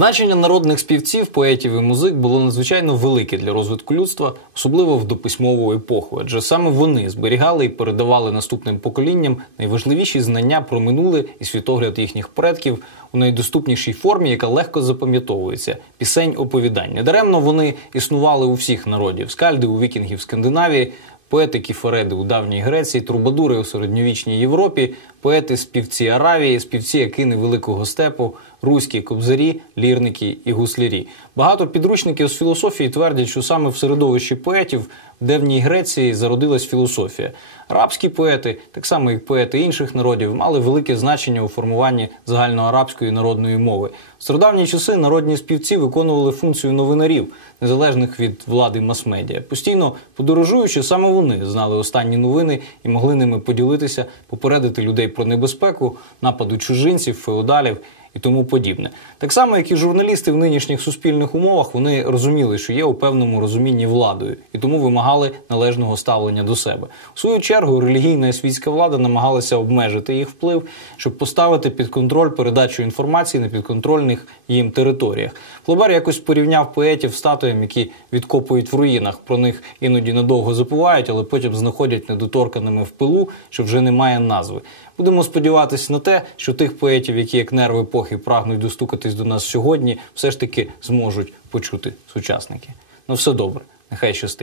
Значення народних співців, поетів і музик було надзвичайно велике для розвитку людства, особливо в дописьмову епоху, адже саме вони зберігали і передавали наступним поколінням найважливіші знання про минуле і світогляд їхніх предків у найдоступнішій формі, яка легко запам'ятовується пісень оповідань. Недаремно вони існували у всіх народів: скальди у вікінгів Скандинавії, поети кіфареди у давній Греції, трубадури у середньовічній Європі, поети співці Аравії, співці Акини Великого Степу, руські кобзарі, лірники і гуслярі. Багато підручників з філософії твердять, що саме в середовищі поетів в давній Греції зародилась філософія. Арабські поети, так само як поети інших народів, мали велике значення у формуванні загальноарабської народної мови. В стародавні часи народні співці виконували функцію новинарів, незалежних від влади мас-медіа. Постійно подорожуючи, саме вони знали останні новини і могли ними поділитися, попередити людей про небезпеку, нападу чужинців, феодалів і тому подібне. Так само, як і журналісти в нинішніх суспільних умовах, вони розуміли, що є у певному розумінні владою, і тому вимагали належного ставлення до себе. У свою чергу релігійна і світська влада намагалася обмежити їх вплив, щоб поставити під контроль передачу інформації на підконтрольних їм територіях. Флобер якось порівняв поетів статуям, які відкопують в руїнах. Про них іноді надовго забувають, але потім знаходять недоторканими в пилу, що вже немає назви. Будемо сподіватися на те, що тих поетів, які як нерви епохи прагнуть достукатись до нас сьогодні, все ж таки зможуть почути сучасники. Ну все добре, нехай щастить.